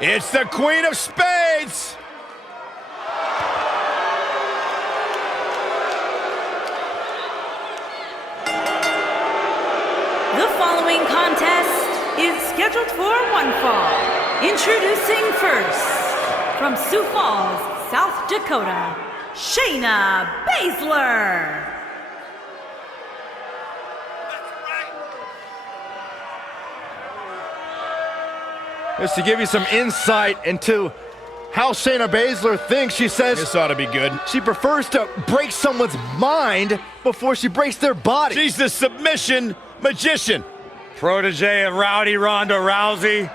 It's the Queen of Spades. The following contest is scheduled for one fall. Introducing first, from Sioux Falls, South Dakota, Shayna Baszler. Just to give you some insight into how Shayna Baszler thinks, she says this ought to be good. She prefers to break someone's mind before she breaks their body. She's the submission magician. Protege of Rowdy Ronda Rousey,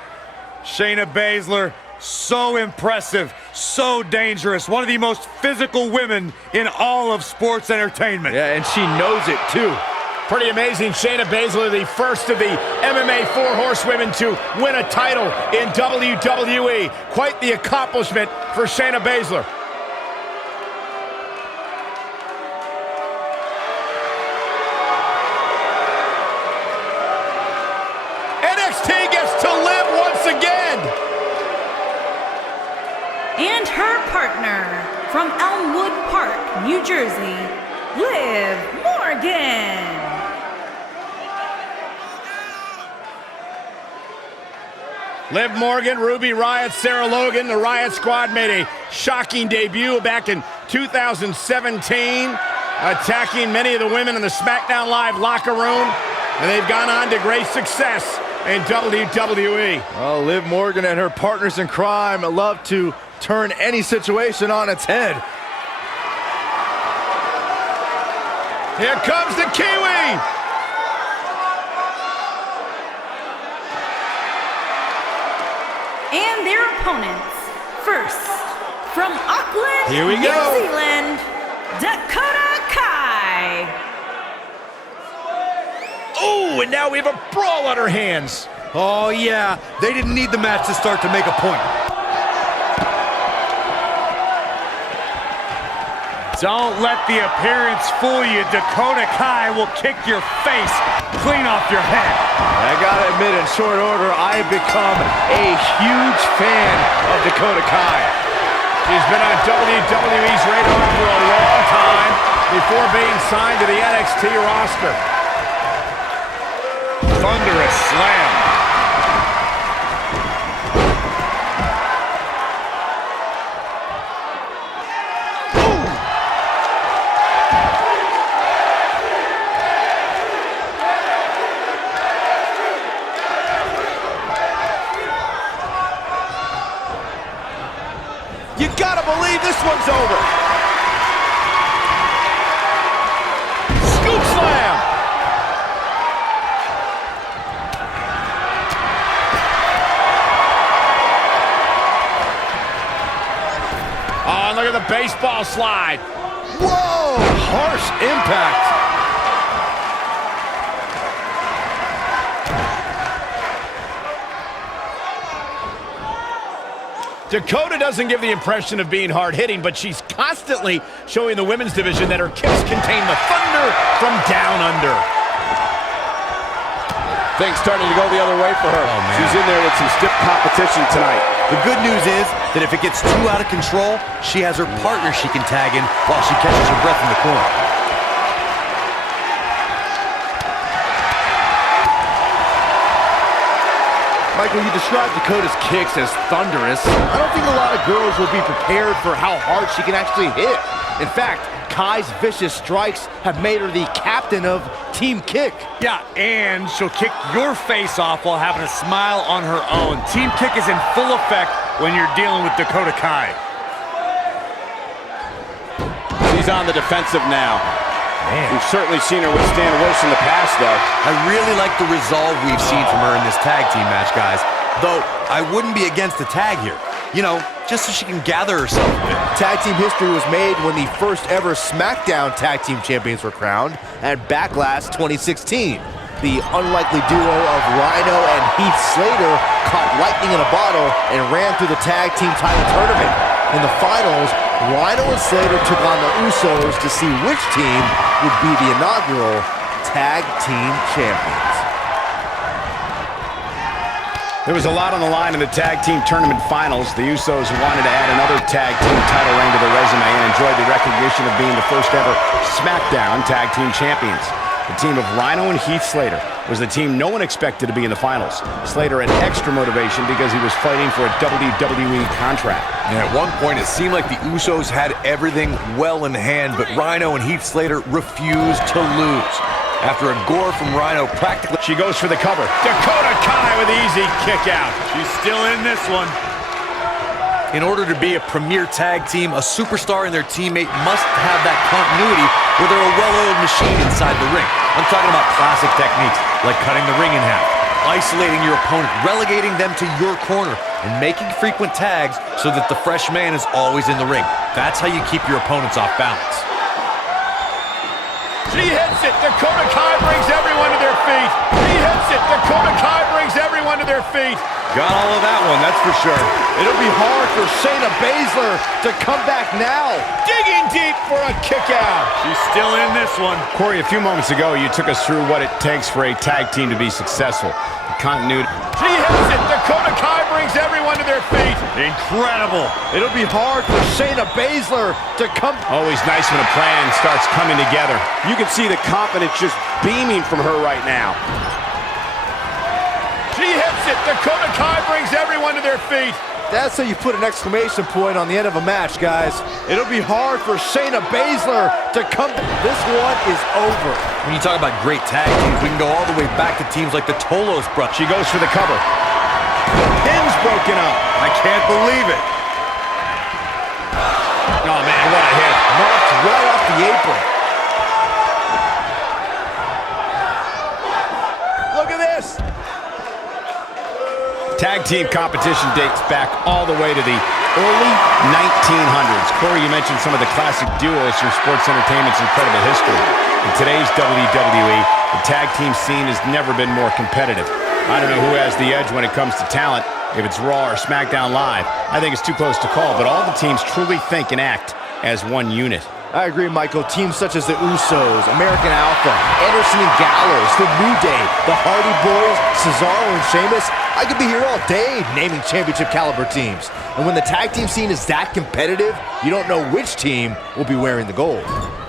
Shayna Baszler, so impressive, so dangerous. One of the most physical women in all of sports entertainment. Yeah, and she knows it too. Pretty amazing. Shayna Baszler, the first of the MMA 4 horsewomen to win a title in WWE. Quite the accomplishment for Shayna Baszler. NXT gets to live once again. And her partner, from Elmwood Park, New Jersey, Liv Morgan. Liv Morgan, Ruby Riott, Sarah Logan. The Riott Squad made a shocking debut back in 2017, attacking many of the women in the SmackDown Live locker room, and they've gone on to great success in WWE. Well, Liv Morgan and her partners in crime love to turn any situation on its head. Here comes the Kiwi! And their opponents, first, from Auckland, Here we New go. Zealand, Dakota Kai. Oh, and now we have a brawl on our hands. Oh yeah, they didn't need the match to start to make a point. Don't let the appearance fool you. Dakota Kai will kick your face clean off your head. I gotta admit, in short order, I've become a huge fan of Dakota Kai. She's been on WWE's radar for a long time before being signed to the NXT roster. Thunderous slam. You gotta believe this one's over. Scoop slam. Oh, and look at the baseball slide. Whoa! Harsh impact. Dakota doesn't give the impression of being hard-hitting, but she's constantly showing the women's division that her kicks contain the thunder from down under. Things starting to go the other way for her. Oh, man. She's in there with some stiff competition tonight. The good news is that if it gets too out of control, she has her partner she can tag in while she catches her breath in the corner. Michael, you described Dakota's kicks as thunderous. I don't think a lot of girls will be prepared for how hard she can actually hit. In fact, Kai's vicious strikes have made her the captain of Team Kick. Yeah, and she'll kick your face off while having a smile on her own. Team Kick is in full effect when you're dealing with Dakota Kai. She's on the defensive now. Man. We've certainly seen her withstand worse in the past, though. I really like the resolve we've seen from her in this tag team match, guys. Though, I wouldn't be against the tag here. You know, just so she can gather herself a bit. Tag team history was made when the first ever SmackDown Tag Team Champions were crowned at Backlash 2016. The unlikely duo of Rhino and Heath Slater caught lightning in a bottle and ran through the tag team title tournament. In the finals, Rhino and Slater took on the Usos to see which team would be the inaugural Tag Team Champions. There was a lot on the line in the tag team tournament finals. The Usos wanted to add another tag team title reign to their resume and enjoyed the recognition of being the first ever SmackDown tag team champions. The team of Rhino and Heath Slater was the team no one expected to be in the finals. Slater had extra motivation because he was fighting for a WWE contract. And at one point, it seemed like the Usos had everything well in hand, but Rhino and Heath Slater refused to lose. After a gore from Rhino, practically... She goes for the cover. Dakota Kai with the easy kick out. She's still in this one. In order to be a premier tag team, a superstar and their teammate must have that continuity where they're a well-oiled machine inside the ring. I'm talking about classic techniques, like cutting the ring in half, isolating your opponent, relegating them to your corner, and making frequent tags so that the fresh man is always in the ring. That's how you keep your opponents off balance. She hits it. Dakota Kai brings everyone to their feet. She hits it. Dakota Kai brings everyone to their feet. Got all of that one, that's for sure. It'll be hard for Shayna Baszler to come back now. Digging deep for a kick out. She's still in this one. Corey, a few moments ago, you took us through what it takes for a tag team to be successful. Continuity. She hits it. Dakota Kai brings everyone to their feet. Incredible. It'll be hard for Shayna Baszler to come. Always nice when a plan starts coming together. You can see the confidence just beaming from her right now. She hits it. Dakota Kai brings everyone to their feet. That's how you put an exclamation point on the end of a match, guys. It'll be hard for Shayna Baszler to come. This one is over. When you talk about great tag teams, we can go all the way back to teams like the Tolos brothers. She goes for the cover. Pin's broken up. I can't believe it. Oh, man, what a hit. Knocked right off the apron. Look at this. Tag team competition dates back all the way to the early 1900s. Corey, you mentioned some of the classic duos from sports entertainment's incredible history. In today's WWE, the tag team scene has never been more competitive. I don't know who has the edge when it comes to talent, if it's Raw or SmackDown Live. I think it's too close to call, but all the teams truly think and act as one unit. I agree, Michael. Teams such as the Usos, American Alpha, Anderson and Gallows, The New Day, the Hardy Boys, Cesaro and Sheamus. I could be here all day naming championship caliber teams. And when the tag team scene is that competitive, you don't know which team will be wearing the gold.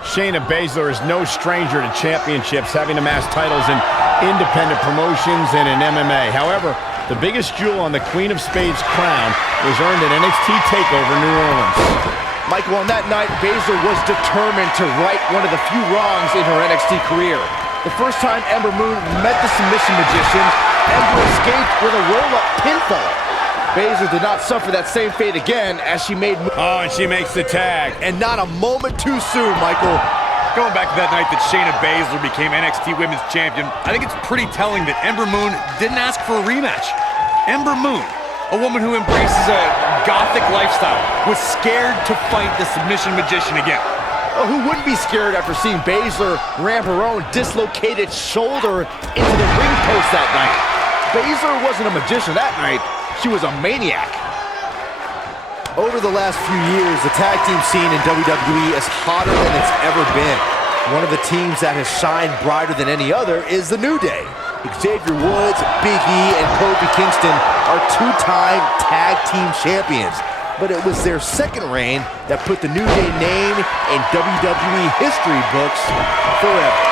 Shayna Baszler is no stranger to championships, having amassed titles in independent promotions and in MMA. However, the biggest jewel on the Queen of Spades crown was earned at NXT TakeOver New Orleans. Michael, on that night, Baszler was determined to right one of the few wrongs in her NXT career. The first time Ember Moon met the submission magician, Ember escaped with a roll-up pinfall. Baszler did not suffer that same fate again as she made... Oh, and she makes the tag. And not a moment too soon, Michael. Going back to that night that Shayna Baszler became NXT Women's Champion, I think it's pretty telling that Ember Moon didn't ask for a rematch. Ember Moon, a woman who embraces a gothic lifestyle, was scared to fight the submission magician again. Oh, who wouldn't be scared after seeing Baszler ram her own dislocated shoulder into the ring post that night? Baszler wasn't a magician that night. She was a maniac. Over the last few years, the tag team scene in WWE is hotter than it's ever been. One of the teams that has shined brighter than any other is the New Day. Xavier Woods, Big E, and Kofi Kingston are two-time tag team champions. But it was their second reign that put the New Day name in WWE history books forever.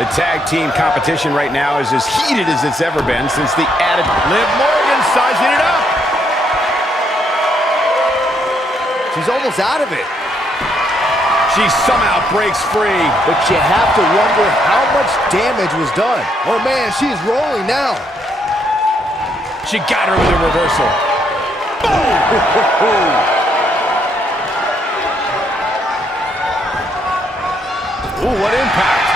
The tag team competition right now is as heated as it's ever been since the added... Liv Morgan sizing it up. She's almost out of it. She somehow breaks free. But you have to wonder how much damage was done. Oh man, she's rolling now. She got her with a reversal. Boom! Ooh, what impact.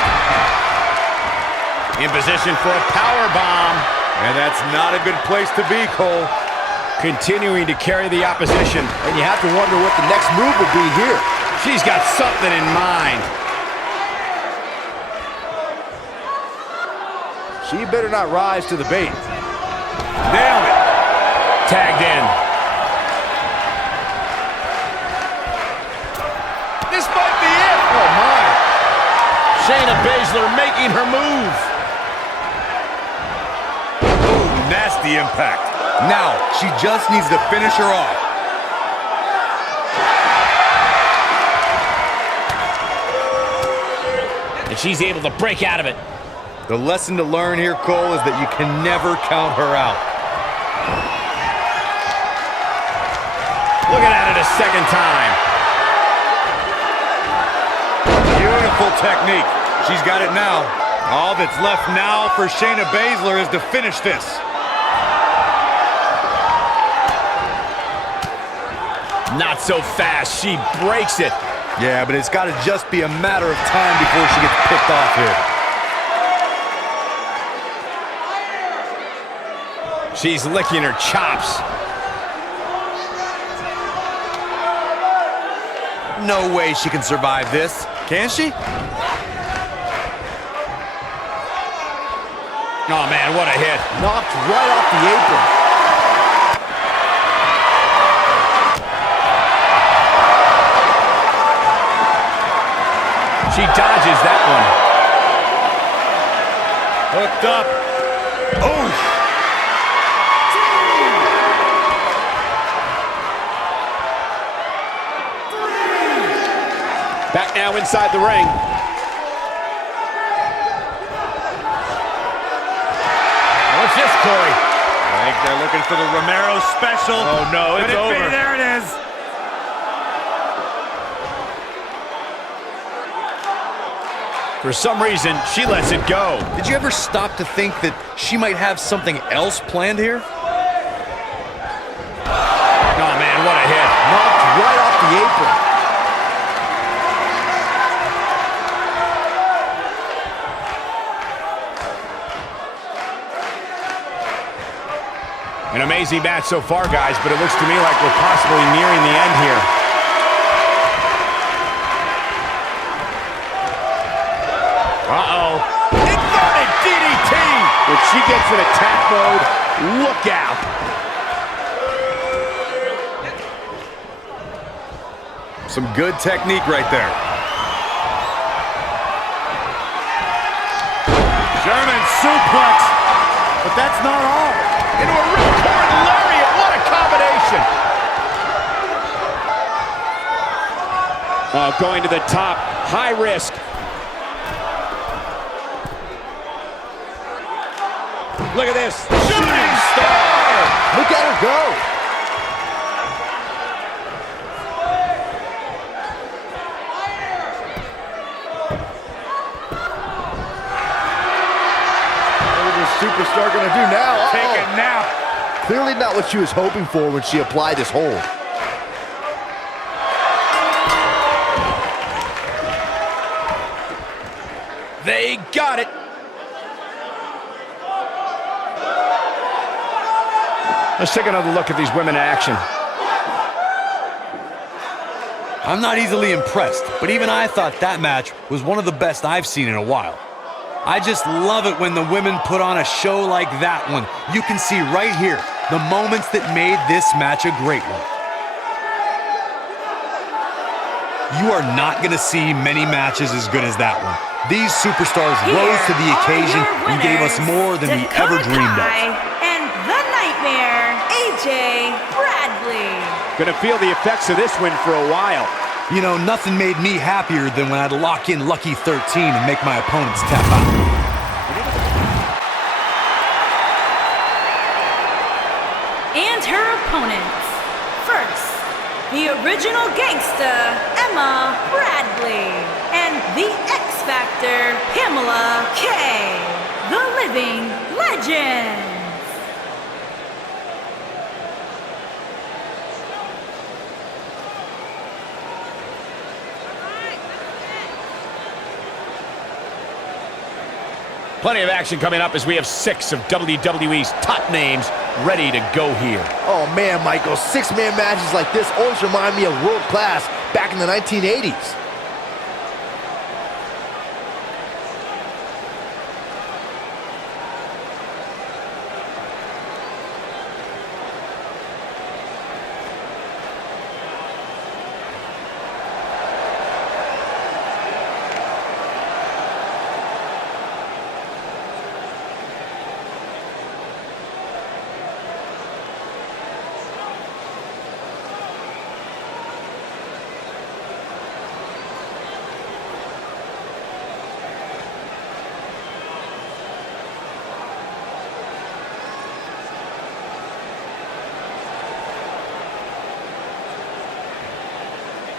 In position for a power bomb. And that's not a good place to be, Cole. Continuing to carry the opposition. And you have to wonder what the next move will be here. She's got something in mind. She better not rise to the bait. Nailed it. Tagged in. This might be it. Oh my. Shayna Baszler making her move. Ooh, nasty impact. Now, she just needs to finish her off. And she's able to break out of it. The lesson to learn here, Cole, is that you can never count her out. Looking at it a second time. Beautiful technique. She's got it now. All that's left now for Shayna Baszler is to finish this. Not so fast. She breaks it. Yeah, but it's got to just be a matter of time before she gets picked off here. She's licking her chops. No way she can survive this. Can she? Oh, man, what a hit. Knocked right off the apron. She dodges that one. Hooked up. Oh! Back now inside the ring. What's this, Corey? I think they're looking for the Romero special. Oh, no, it's over. There it is. For some reason, she lets it go. Did you ever stop to think that she might have something else planned here? Oh, man, what a hit. Knocked right off the apron. An amazing match so far, guys, but it looks to me like we're possibly nearing the end here. Uh-oh. Inverted DDT! When she gets in attack mode, look out. Some good technique right there. German suplex. But that's not all. Into a ripcord lariat. What a combination. Oh, going to the top. High risk. Look at this. Shooting star. Look at her go. Superstar gonna do now? Take a nap. Clearly not what she was hoping for when she applied this hold. They got it. Let's take another look at these women in action. I'm not easily impressed, but even I thought that match was one of the best I've seen in a while. I just love it when the women put on a show like that one. You can see right here the moments that made this match a great one. You are not going to see many matches as good as that one. These superstars rose to the occasion and gave us more than we ever dreamed of. And the Nightmare, AJ Bradley. Gonna feel the effects of this win for a while. You know, nothing made me happier than when I'd lock in Lucky 13 and make my opponents tap out. And her opponents. First, the original gangsta, Emma Bradley. And the X Factor, Pamela K. The Living Legends. Plenty of action coming up as we have 6 of WWE's top names ready to go here. Oh man, Michael, 6-man matches like this always remind me of world class back in the 1980s.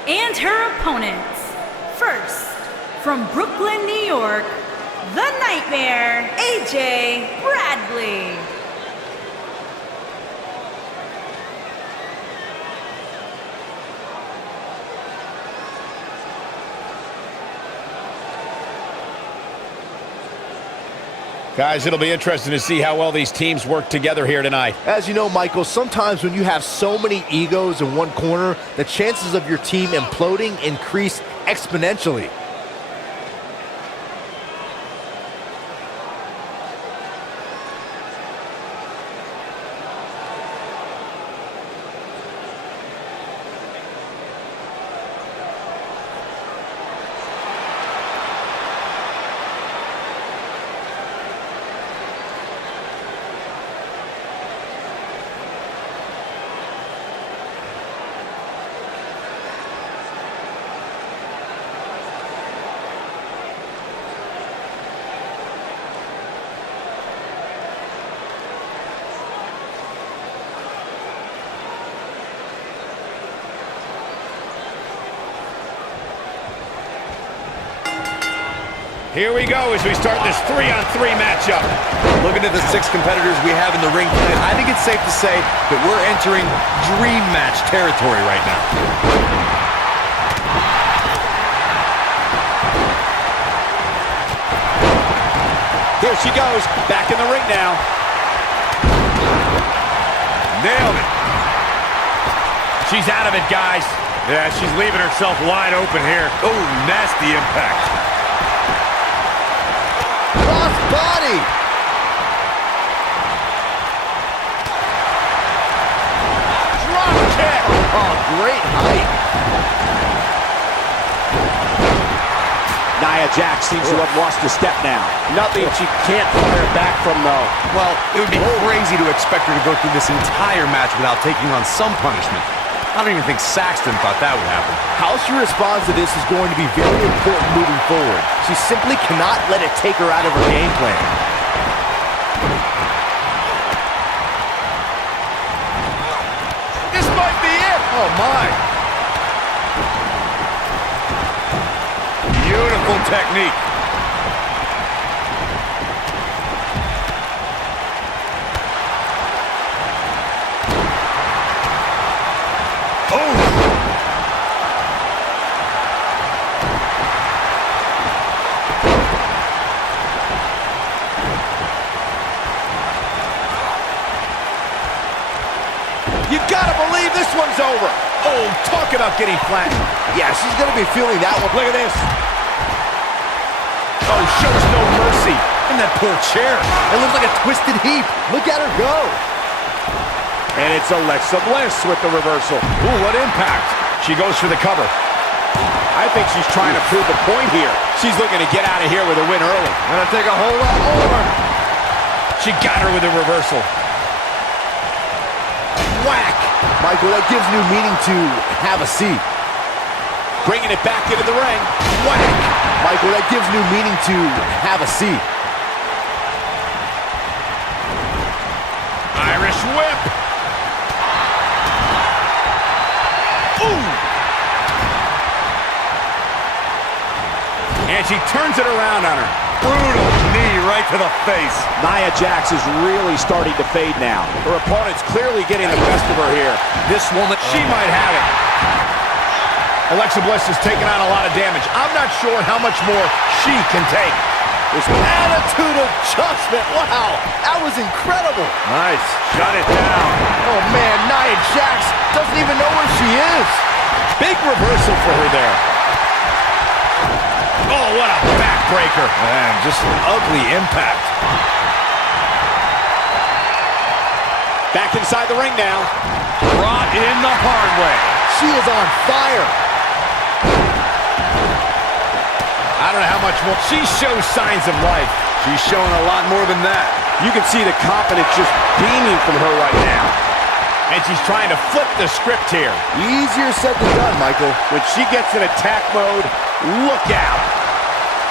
and her opponents. First, from Brooklyn, New York, the Nightmare, AJ Bradley. Guys, it'll be interesting to see how well these teams work together here tonight. As you know, Michael, sometimes when you have so many egos in one corner, the chances of your team imploding increase exponentially. Here we go as we start this 3-on-3 matchup. Looking at the 6 competitors we have in the ring tonight, I think it's safe to say that we're entering dream match territory right now. Here she goes, back in the ring now. Nailed it. She's out of it, guys. Yeah, she's leaving herself wide open here. Oh, nasty impact. Body. Drop kick. Oh, great height. Nia Jax seems to have lost a step now. Nothing she can't fire back from, though. Well, it would be crazy to expect her to go through this entire match without taking on some punishment. I don't even think Saxton thought that would happen. How she responds to this is going to be very important moving forward. She simply cannot let it take her out of her game plan. This might be it. Oh, my. Beautiful technique. You gotta believe this one's over. Oh, talk about getting flattened. Yeah, she's going to be feeling that one. Look at this. Oh, shows no mercy. And that poor chair. It looks like a twisted heap. Look at her go. And it's Alexa Bliss with the reversal. Ooh, what impact. She goes for the cover. I think she's trying to prove a point here. She's looking to get out of here with a win early. Gonna take a whole lot more. She got her with a reversal. Whack. Michael, that gives new meaning to have a seat. Bringing it back into the ring. Whack. Michael, that gives new meaning to have a seat. Irish whip. Ooh. And she turns it around on her. Brutal knee right to the face. Nia Jax is really starting to fade now. Her opponent's clearly getting the best of her here. This woman, She might have it. Alexa Bliss has taken on a lot of damage. I'm not sure how much more she can take. This attitude adjustment. Wow, that was incredible. Nice. Shut it down. Oh, man, Nia Jax doesn't even know where she is. Big reversal for her there. Oh, what a backbreaker. Man, just an ugly impact. Back inside the ring now. Brought in the hard way. She is on fire. I don't know how much more. She shows signs of life. she's showing a lot more than that. You can see the confidence just beaming from her right now. And she's trying to flip the script here. Easier said than done, Michael. When she gets in attack mode, look out.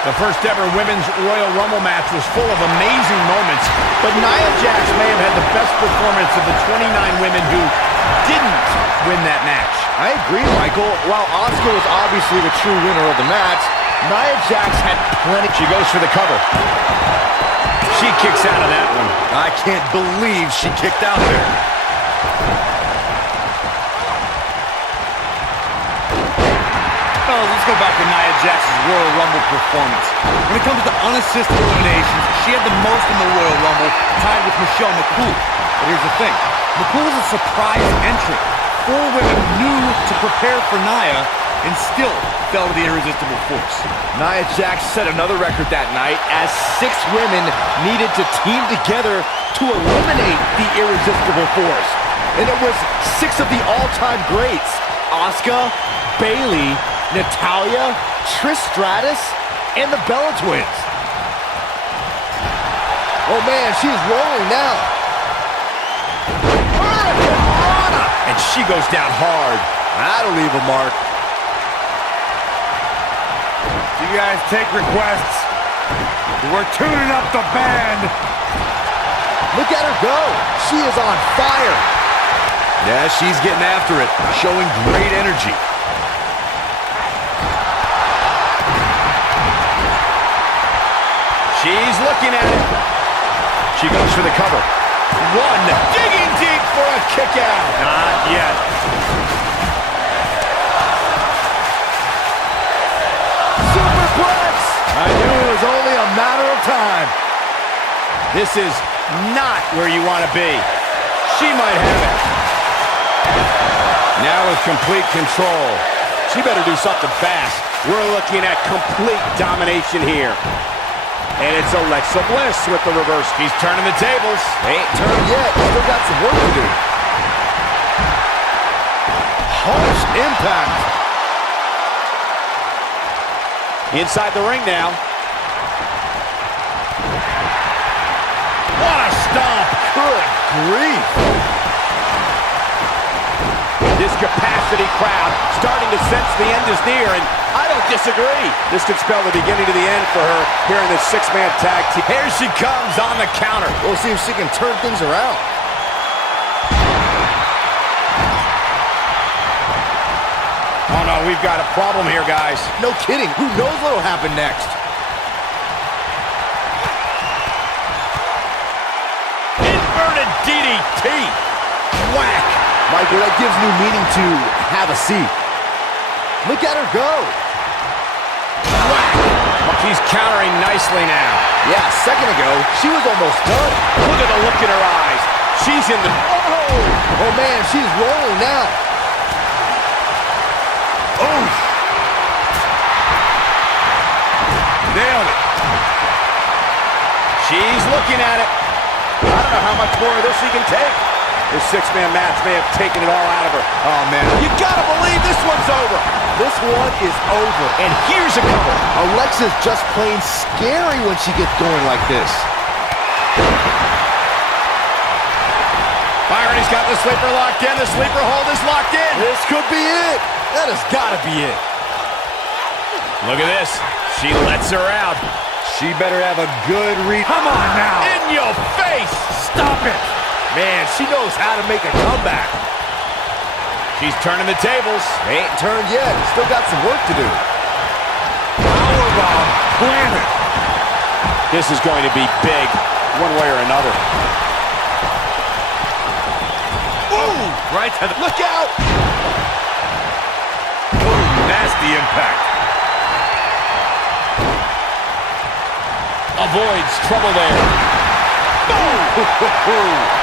The first ever Women's Royal Rumble match was full of amazing moments, but Nia Jax may have had the best performance of the 29 women who didn't win that match. I agree, Michael. While Asuka was obviously the true winner of the match, Nia Jax had plenty. She goes for the cover. She kicks out of that one. I can't believe she kicked out there. Oh, let's go back to Nia Jax's Royal Rumble performance. When it comes to unassisted eliminations, she had the most in the Royal Rumble, tied with Michelle McCool. But here's the thing. McCool was a surprise entrant. 4 women knew to prepare for Nia and still fell to the irresistible force. Nia Jax set another record that night as 6 women needed to team together to eliminate the irresistible force. And it was 6 of the all-time greats. Asuka, Bayley, Natalya, Trish Stratus, and the Bella Twins. Oh man, she's rolling now. And she goes down hard. That'll leave a mark. You guys take requests. We're tuning up the band. Look at her go. She is on fire. Yeah, she's getting after it, showing great energy. She's looking at it. She goes for the cover. One, digging deep for a kick out. Not yet. Superplex. I knew it was only a matter of time. This is not where you want to be. She might have it. Now with complete control. She better do something fast. We're looking at complete domination here. And it's Alexa Bliss with the reverse. He's turning the tables. They ain't turned yet. Still got some work to do. Harsh impact. Inside the ring now. What a stomp. Good grief. This capacity crowd starting to sense the end is near, and I don't disagree. This could spell the beginning to the end for her here in this 6-man tag team. Here she comes on the counter. We'll see if she can turn things around. Oh no, we've got a problem here, guys. No kidding. Who knows what'll happen next? Inverted DDT. Whack. Michael, that gives new meaning to have a seat. Look at her go. Whack. She's countering nicely now. Yeah, a second ago, she was almost done. Look at the look in her eyes. She's in the... Oh man, she's rolling now. Oh! Nailed it. She's looking at it. I don't know how much more of this she can take. This 6-man match may have taken it all out of her. Oh, man. You gotta believe this one's over. This one is over. And here's a cover. Alexa's just plain scary when she gets going like this. Byron, he's got the sleeper locked in. The sleeper hold is locked in. This could be it. That has gotta be it. Look at this. She lets her out. She better have a good read. Come on now. In your face. Stop it. Man, she knows how to make a comeback. She's turning the tables. They ain't turned yet. Still got some work to do. Powerbomb planted. This is going to be big, one way or another. Ooh, right to the... Look out! Ooh, nasty impact. Avoids trouble there. Boom!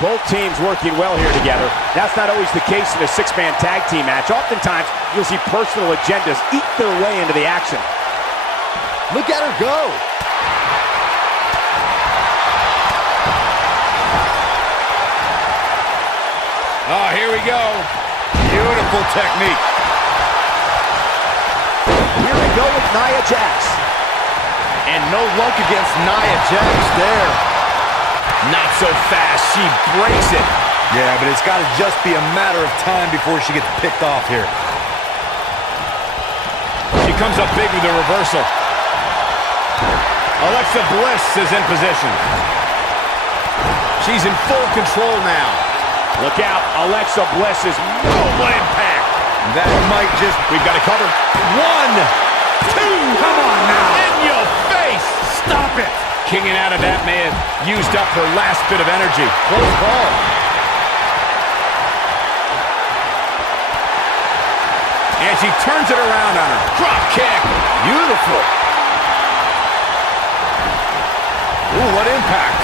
Both teams working well here together. That's not always the case in a 6-man tag team match. Oftentimes, you'll see personal agendas eat their way into the action. Look at her go. Oh, here we go. Beautiful technique. Here we go with Nia Jax. And no luck against Nia Jax there. Not so fast. She breaks it. Yeah, but it's got to just be a matter of time before she gets picked off here. She comes up big with the reversal. Alexa Bliss is in position. She's in full control now. Look out, Alexa Bliss is... Oh, what impact! That might just... We've got it covered. 1, 2. Come on now. In your face. Stop it. Kicking out of that may have used up her last bit of energy. Close call. And she turns it around on her. Drop kick. Beautiful. Ooh, what impact.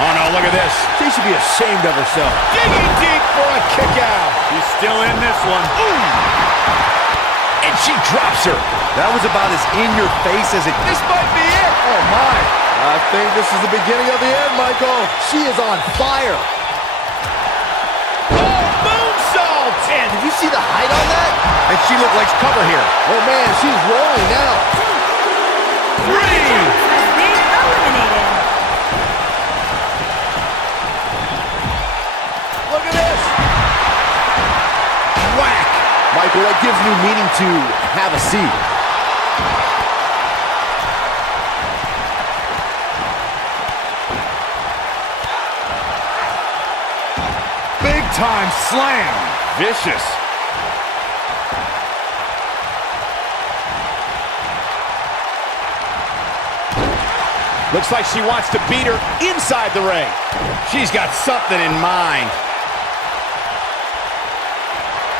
Oh, no, look at this. She should be ashamed of herself. Digging deep for a kick out. She's still in this one. Ooh. And she drops her. That was about as in your face as it... This might be it. Oh, my. I think this is the beginning of the end, Michael. She is on fire. Oh, moonsault. Man, did you see the height on that? And she looked like cover here. Oh, man, she's rolling now. 3. Has been eliminated. Look at this. Whack. Michael, that gives new meaning to have a seat. Big time slam. Vicious. Looks like she wants to beat her inside the ring. She's got something in mind.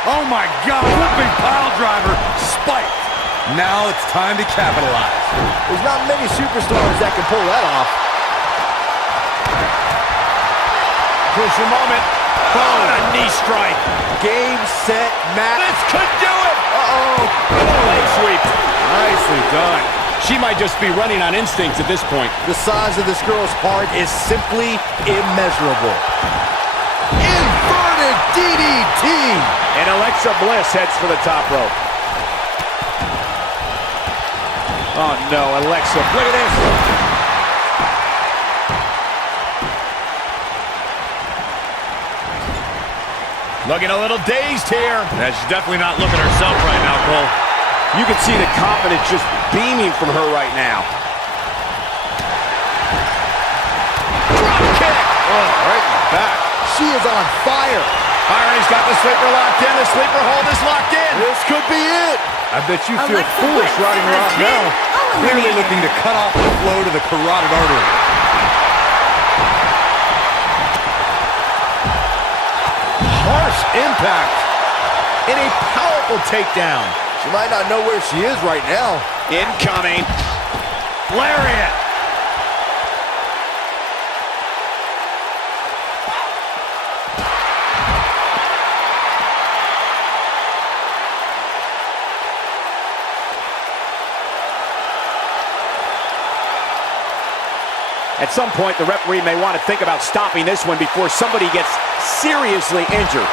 Oh my God, whooping pile driver, spiked. Now it's time to capitalize. There's not many superstars that can pull that off. Crucial moment. Boom. A knee strike. Game, set, match. This could do it. Uh-oh. Leg sweep. Nicely done. She might just be running on instincts at this point. The size of this girl's heart is simply immeasurable. Inverted DDT. And Alexa Bliss heads for the top rope. Oh no, Alexa, look at this. Looking a little dazed here. Yeah, she's definitely not looking herself right now, Cole. You can see the confidence just beaming from her right now. Drop kick. Oh, right in the back. She is on fire. Irony's got the sleeper locked in. The sleeper hold is locked in. This could be it. I bet you feel Alexa foolish Bliss riding her has out been now. Clearly eliminated. looking to cut off the flow to the carotid artery. Harsh impact. And a powerful takedown. She might not know where she is right now. Incoming. Lariat. At some point, the referee may want to think about stopping this one before somebody gets seriously injured.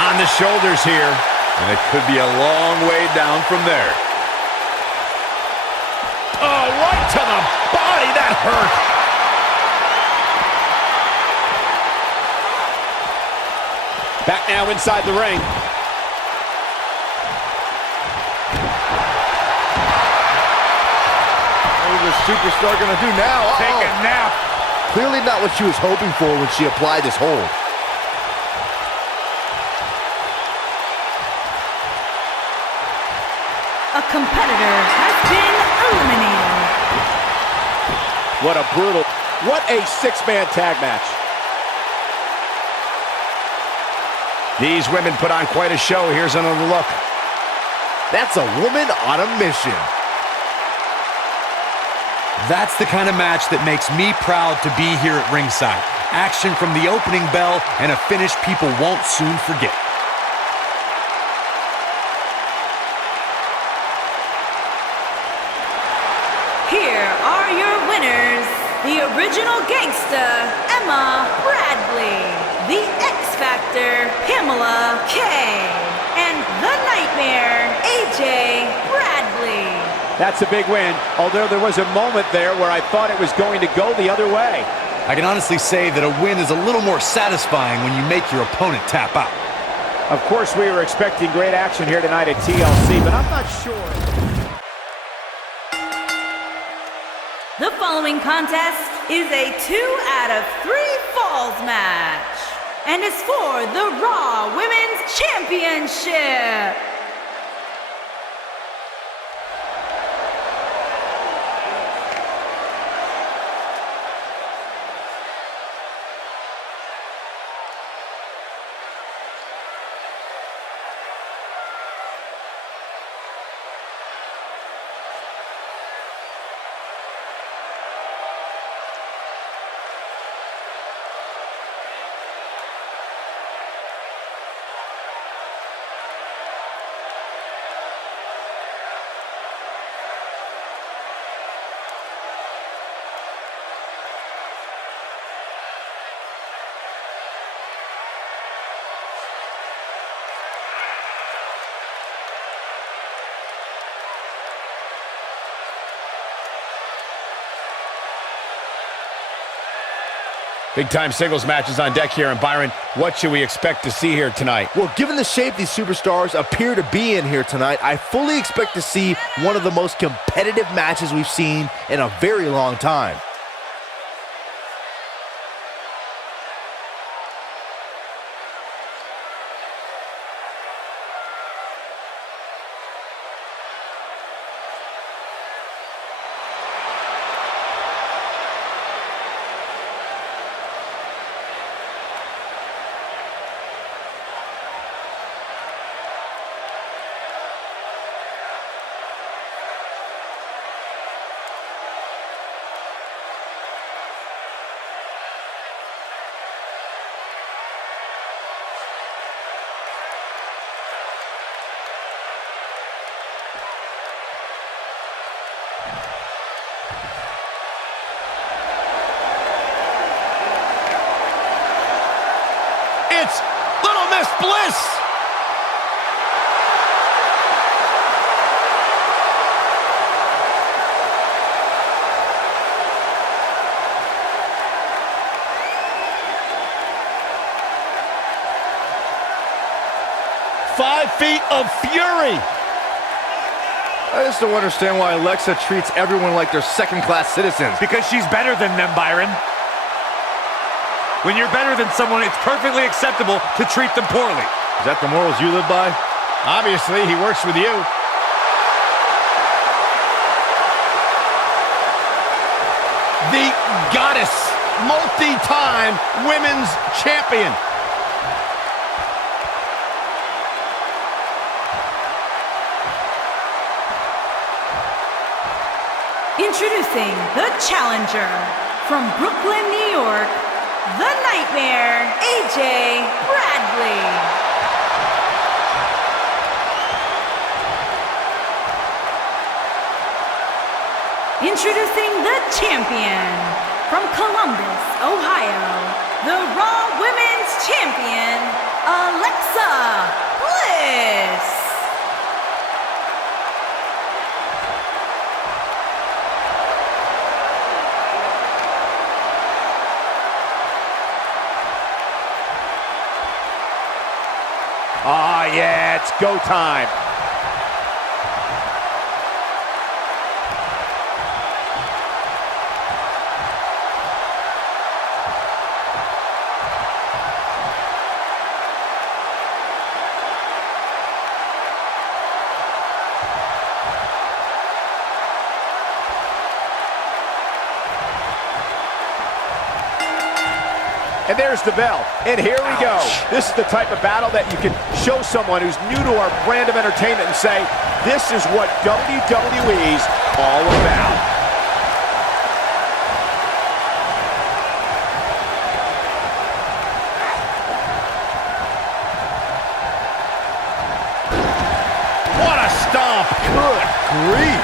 On the shoulders here. And it could be a long way down from there. Oh, right to the body. That hurt. Back now inside the ring. What is this superstar going to do now? Uh-oh. Take a nap. Clearly not what she was hoping for when she applied this hold. A competitor has been eliminated. What a brutal, what a six-man tag match. These women put on quite a show. Here's another look. That's a woman on a mission. That's the kind of match that makes me proud to be here at ringside. Action from the opening bell and a finish people won't soon forget. Here are your winners. The original gangsta, Emma Bradley. The X Factor, Pamela K. And the Nightmare, AJ Bradley. That's a big win, although there was a moment there where I thought it was going to go the other way. I can honestly say that a win is a little more satisfying when you make your opponent tap out. Of course, we were expecting great action here tonight at TLC, but I'm not sure. The following contest is a 2 out of 3 falls match and is for the Raw Women's Championship. Big-time singles matches on deck here, and Byron, what should we expect to see here tonight? Well, given the shape these superstars appear to be in here tonight, I fully expect to see one of the most competitive matches we've seen in a very long time. It's Little Miss Bliss! Five feet of fury! I just don't understand why Alexa treats everyone like they're second-class citizens. Because she's better than them, Byron. When you're better than someone, it's perfectly acceptable to treat them poorly. Is that the morals you live by? Obviously, he works with you. The goddess, multi-time women's champion. Introducing the challenger from Brooklyn, New York, the Nightmare, AJ Bradley. Introducing the champion from Columbus, Ohio, the Raw Women's Champion, Alexa Bliss. Ah, yeah, it's go time. And there's the bell. And here we go. This is the type of battle that you can show someone who's new to our brand of entertainment and say, this is what WWE's all about. What a stomp! Good grief!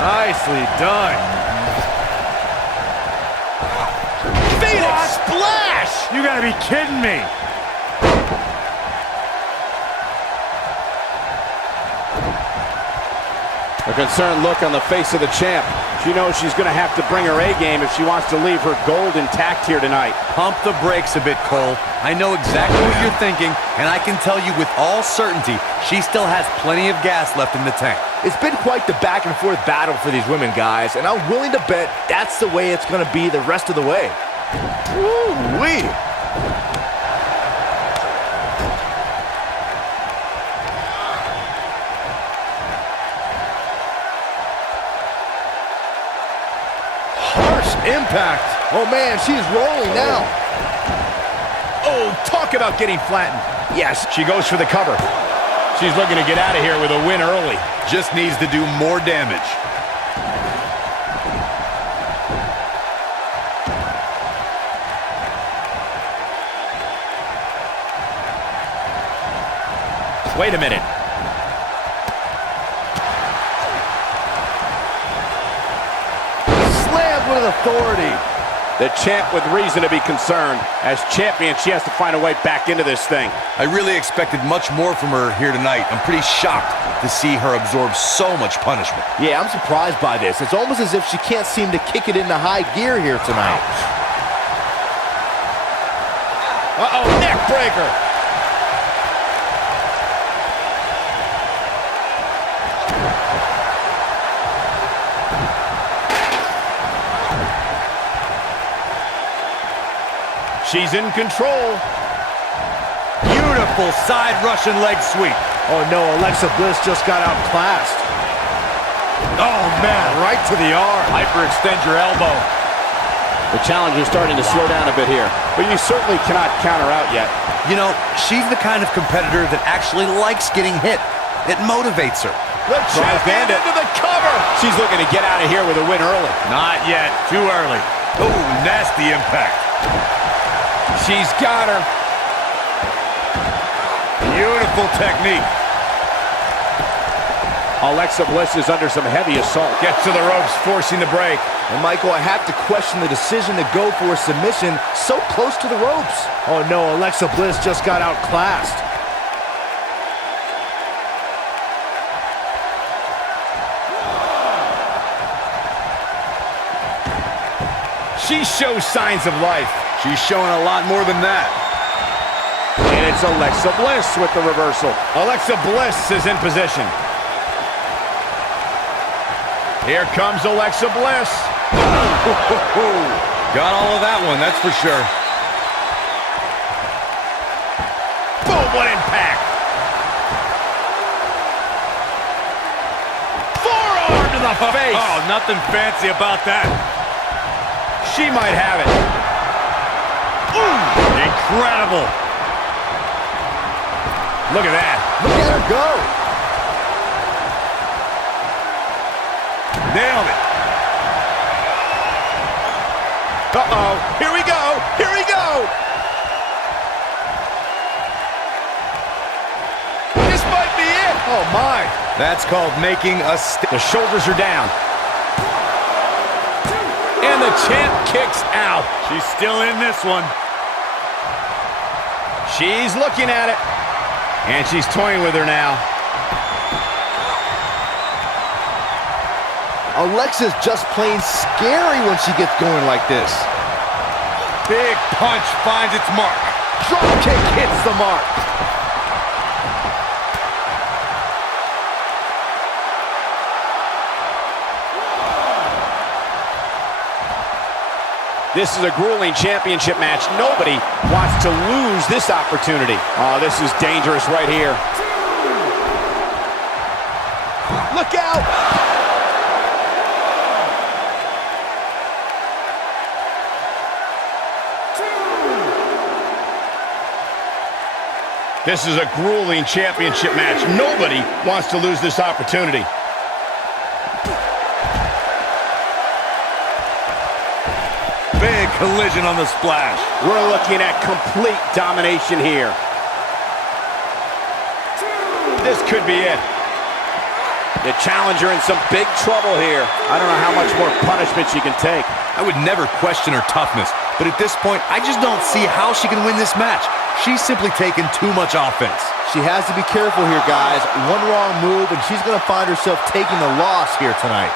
Nicely done. You gotta be kidding me. A concerned look on the face of the champ. She knows she's going to have to bring her A-game if she wants to leave her gold intact here tonight. Pump the brakes a bit, Cole. I know exactly what you're thinking, and I can tell you with all certainty, she still has plenty of gas left in the tank. It's been quite the back and forth battle for these women, guys, and I'm willing to bet that's the way it's going to be the rest of the way. Woo-wee. Impact. Oh man, she's rolling now. Oh, talk about getting flattened. Yes, she goes for the cover. She's looking to get out of here with a win early. Just needs to do more damage. Wait a minute. With authority. The champ with reason to be concerned. As champion, she has to find a way back into this thing. I really expected much more from her here tonight. I'm pretty shocked to see her absorb so much punishment. Yeah, I'm surprised by this. It's almost as if she can't seem to kick it into high gear here tonight. Uh-oh, neck breaker. She's in control. Beautiful side Russian leg sweep. Oh no, Alexa Bliss just got outclassed. Oh man, right to the arm. Hyperextend your elbow. The challenger's starting to slow down a bit here, but you certainly cannot count her out yet. You know, she's the kind of competitor that actually likes getting hit. It motivates her. The champion into the cover. She's looking to get out of here with a win early. Not yet, too early. Oh, nasty impact. She's got her. Beautiful technique. Alexa Bliss is under some heavy assault. Gets to the ropes, forcing the break. And Michael, I have to question the decision to go for a submission so close to the ropes. Oh no, Alexa Bliss just got outclassed. She shows signs of life. She's showing a lot more than that. And it's Alexa Bliss with the reversal. Alexa Bliss is in position. Here comes Alexa Bliss. Got all of that one, that's for sure. Boom, what impact. Forearm to the face. Oh, nothing fancy about that. She might have it. Ooh, incredible. Look at that. Look at her go. Nailed it. Uh-oh. Here we go. Here we go. This might be it. Oh, my. That's called making a The shoulders are down. And the champ kicks out. She's still in this one. She's looking at it. And she's toying with her now. Alexa's just plain scary when she gets going like this. Big punch finds its mark. Drop kick hits the mark. This is a grueling championship match. Nobody wants to lose this opportunity. Oh, this is dangerous right here. Look out! This is a grueling championship match. Nobody wants to lose this opportunity. Big collision on the splash. We're looking at complete domination here. This could be it. The challenger in some big trouble here. I don't know how much more punishment she can take. I would never question her toughness, but at this point, I just don't see how she can win this match. She's simply taken too much offense. She has to be careful here, guys. One wrong move, and she's going to find herself taking the loss here tonight.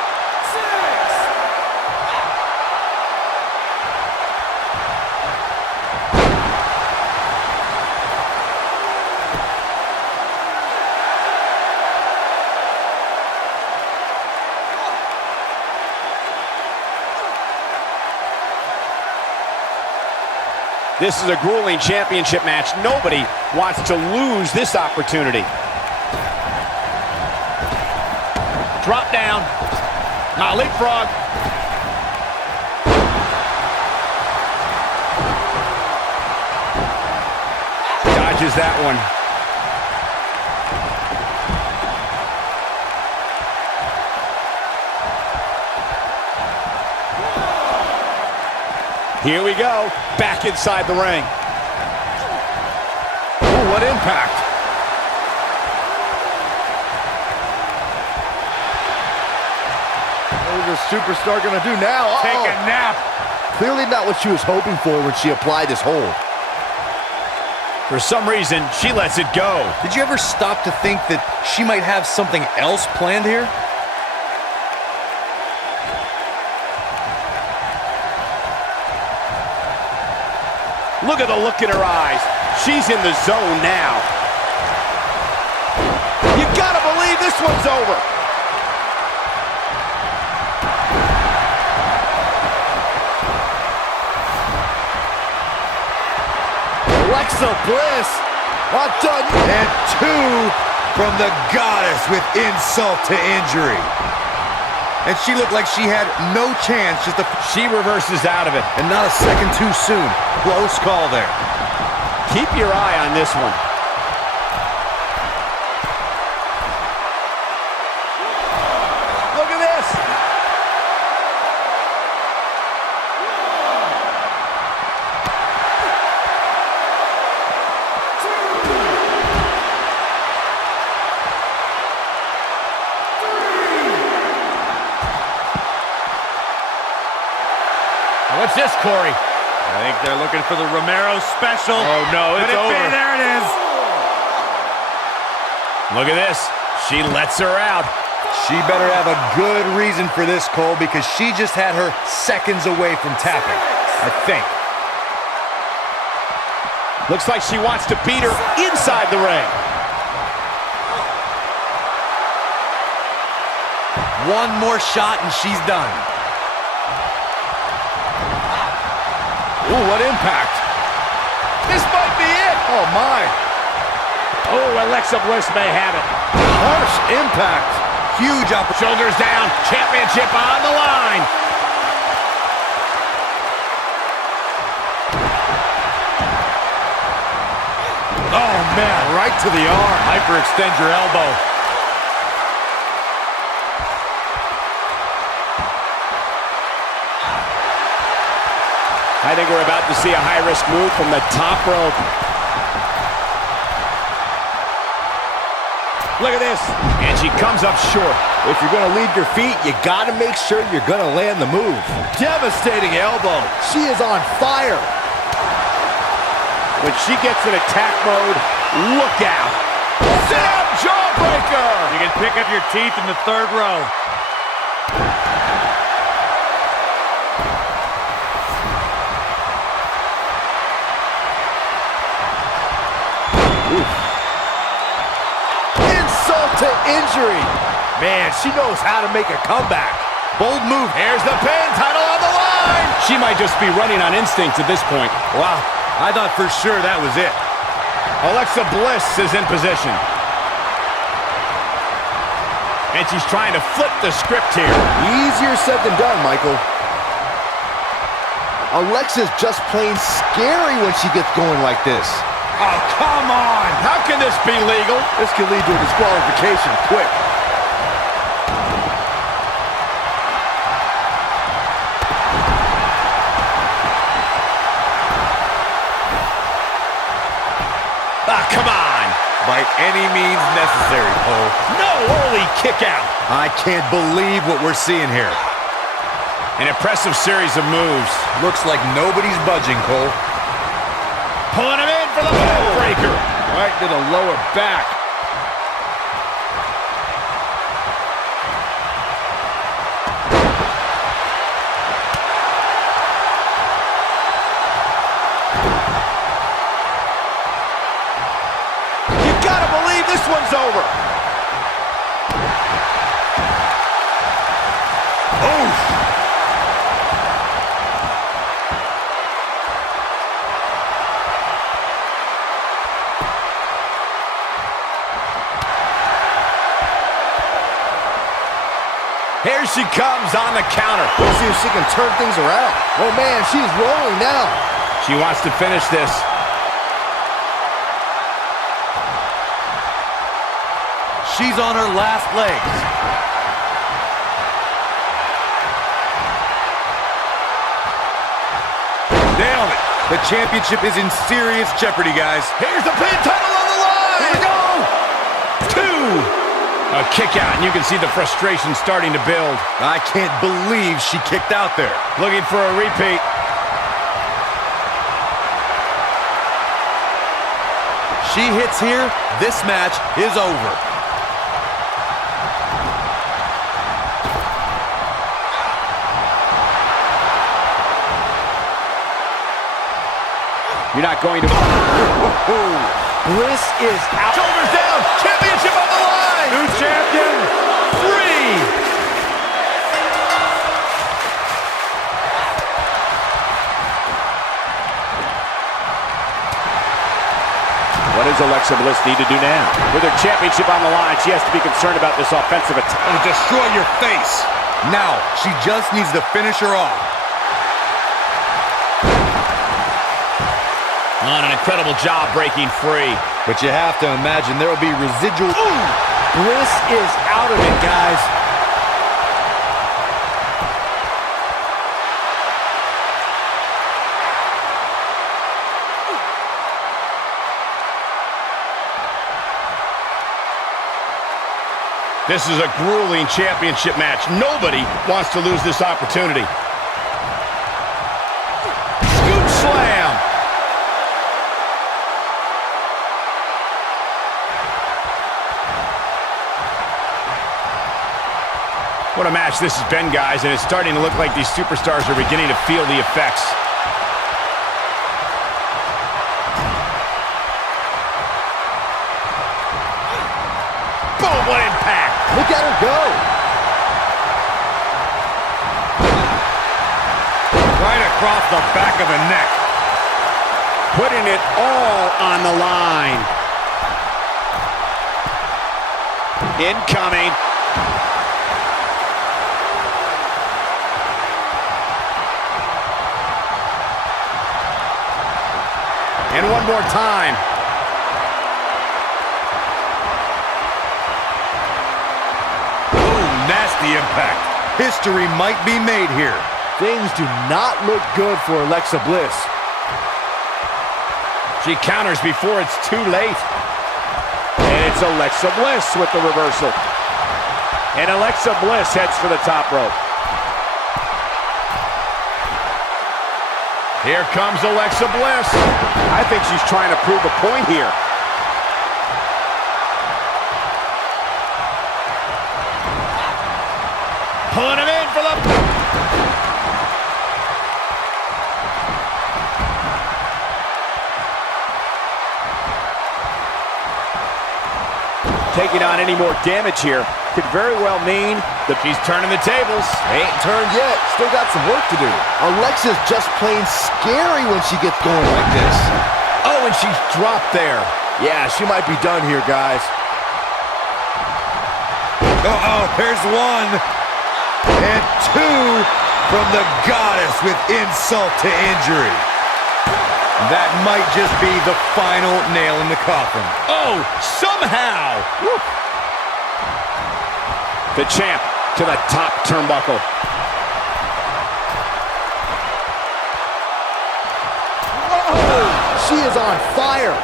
This is a grueling championship match. Nobody wants to lose this opportunity. Drop down. Leapfrog. Dodges that one. Here we go, back inside the ring. Ooh, what impact. What is the superstar going to do now? Take a nap. Clearly not what she was hoping for when she applied this hold. For some reason, she lets it go. Did you ever stop to think that she might have something else planned here? Look at the look in her eyes. She's in the zone now. You gotta believe this one's over. Alexa Bliss, not done. And two from the goddess with insult to injury. And she looked like she had no chance. She reverses out of it. And not a second too soon. Close call there. Keep your eye on this one. Look at this. What's this, Corey? I think they're looking for the Romero special. Oh, no, it's over. There it is. Look at this. She lets her out. She better have a good reason for this, Cole, because she just had her seconds away from tapping, I think. Looks like she wants to beat her inside the ring. One more shot and she's done. Ooh, what impact. This might be it. Oh, my. Oh, Alexa Bliss may have it. Harsh impact. Huge opportunity. Shoulders down. Championship on the line. Oh, man, right to the arm. Hyperextend your elbow. I think we're about to see a high-risk move from the top rope. Look at this. And she comes up short. If you're going to leave your feet, you got to make sure you're going to land the move. Devastating elbow. She is on fire. When she gets in attack mode, look out. Sit-up jawbreaker. You can pick up your teeth in the third row. To injury. Man, she knows how to make a comeback. Bold move. Here's the pin. Title on the line. She might just be running on instinct at this point. Wow, I thought for sure that was it. Alexa Bliss is in position. And she's trying to flip the script here. Easier said than done, Michael. Alexa's just plain scary when she gets going like this. Oh, come on. How can this be legal? This could lead to a disqualification quick. Ah, come on. By any means necessary, Cole. No early kick out. I can't believe what we're seeing here. An impressive series of moves. Looks like nobody's budging, Cole. Pulling him in for the backbreaker. Right to the lower back. You gotta believe this one's over. Here she comes on the counter. Let's see if she can turn things around. Oh man, she's rolling now. She wants to finish this. She's on her last legs. Nailed it. The championship is in serious jeopardy, guys. Here's the pin, title on the line. Here we go. 2. A kick out, and you can see the frustration starting to build. I can't believe she kicked out there. Looking for a repeat. She hits here, this match is over. You're not going to... Bliss is out. Shoulders down. Championship on the line. New champion. 3. What does Alexa Bliss need to do now? With her championship on the line, she has to be concerned about this offensive attack. It'll destroy your face. Now, she just needs to finish her off. On an incredible job breaking free. But you have to imagine there will be residual... Ooh! Bliss is out of it, guys. This is a grueling championship match. Nobody wants to lose this opportunity. Scoop slam. What a match this has been, guys, and it's starting to look like these superstars are beginning to feel the effects. Boom, what impact! Look at her go. Right across the back of the neck. Putting it all on the line. Incoming. And one more time. Ooh, nasty impact. History might be made here. Things do not look good for Alexa Bliss. She counters before it's too late. And it's Alexa Bliss with the reversal. And Alexa Bliss heads for the top rope. Here comes Alexa Bliss. I think she's trying to prove a point here. Pulling him in for the... Taking on any more damage here could very well mean that She's turning the tables. Ain't turned yet. Still got some work to do. Alexa's just plain scary when she gets going like this. Oh, and she's dropped there. Yeah, she might be done here, guys. Uh-oh, there's one. And two from the goddess with insult to injury. That might just be the final nail in the coffin. Oh, somehow. Woo. The champ to the top turnbuckle. Oh, she is on fire.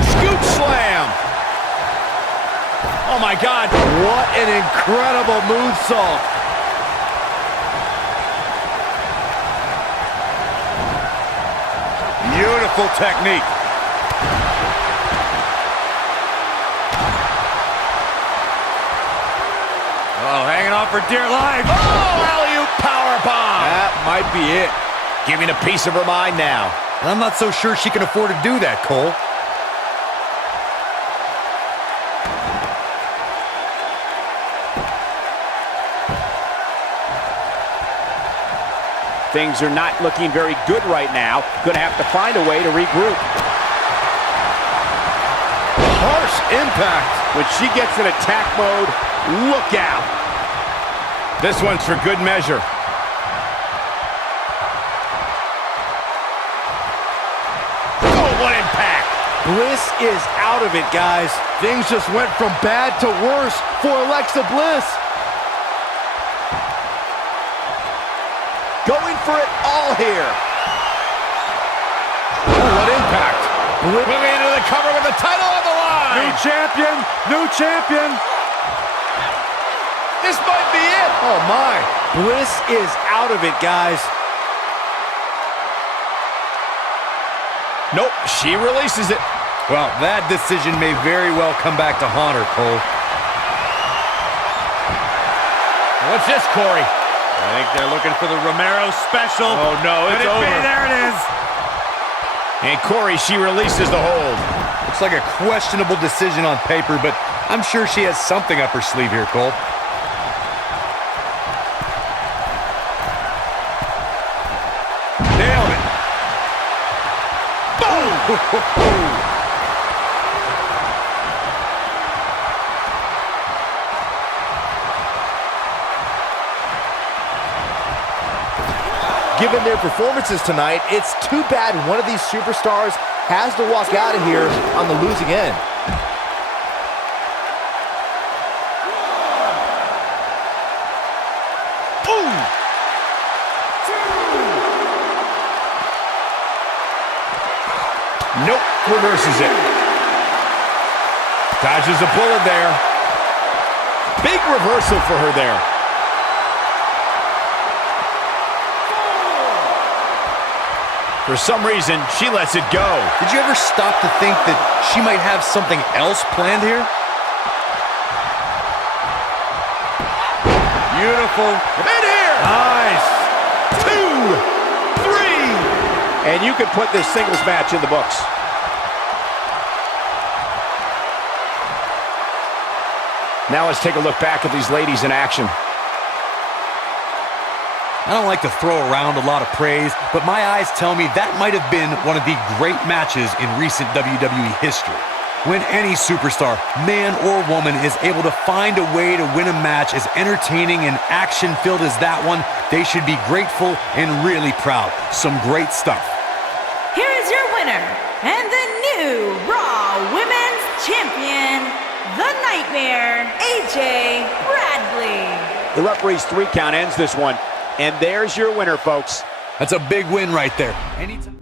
Scoop slam. Oh, my God. What an incredible moonsault. Beautiful technique. Oh, hanging on for dear life. Oh, alley-oop powerbomb. That might be it. Giving a piece of her mind now. And I'm not so sure she can afford to do that, Cole. Things are not looking very good right now. Gonna have to find a way to regroup. Harsh impact. When she gets in attack mode, look out. This one's for good measure. Oh, what impact. Bliss is out of it, guys. Things just went from bad to worse for Alexa Bliss. Going for it all here. Oh, what impact. Moving into the cover with the title on the line. New champion, new champion. This might be it. Oh, my. Bliss is out of it, guys. Nope, she releases it. Well, that decision may very well come back to haunt her, Cole. What's this, Corey? I think they're looking for the Romero special. Oh, no, it's over. There it is. And Corey, she releases the hold. Looks like a questionable decision on paper, but I'm sure she has something up her sleeve here, Cole. Nailed it. Boom! Given their performances tonight, it's too bad one of these superstars has to walk out of here on the losing end. Nope, reverses it. Dodges a bullet there. Big reversal for her there. For some reason, she lets it go. Did you ever stop to think that she might have something else planned here? Beautiful. In here. Nice. 2, 3. And you can put this singles match in the books. Now let's take a look back at these ladies in action. I don't like to throw around a lot of praise, but my eyes tell me that might have been one of the great matches in recent WWE history. When any superstar, man or woman, is able to find a way to win a match as entertaining and action-filled as that one, they should be grateful and really proud. Some great stuff. Here is your winner and the new Raw Women's Champion, the Nightmare, AJ Bradley. The referee's 3 count ends this one. And there's your winner, folks. That's a big win right there. Anytime.